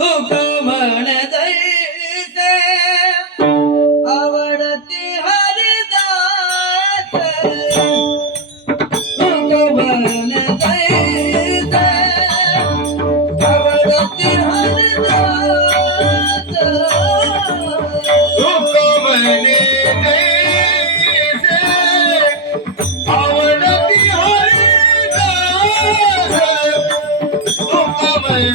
हुकुमण दैसे आवडती हरिदास। हुकुमण दैसे आवडती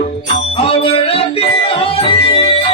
Our happy holiday.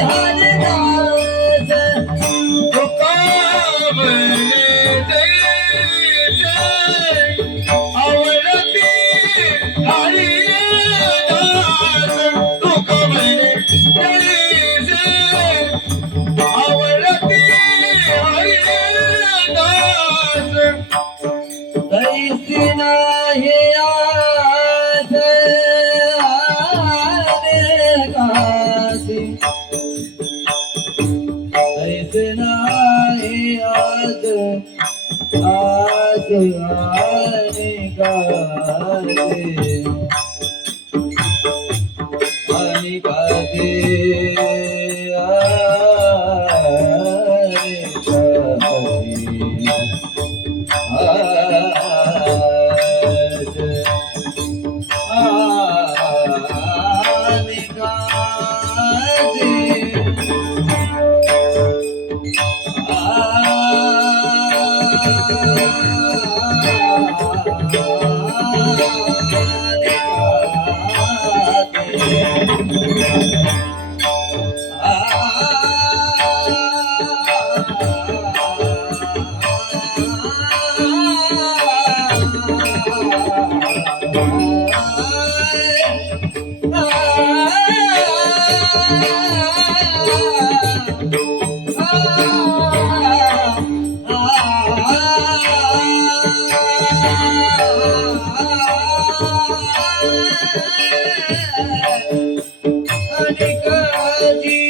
Yeah. Hare Krishna.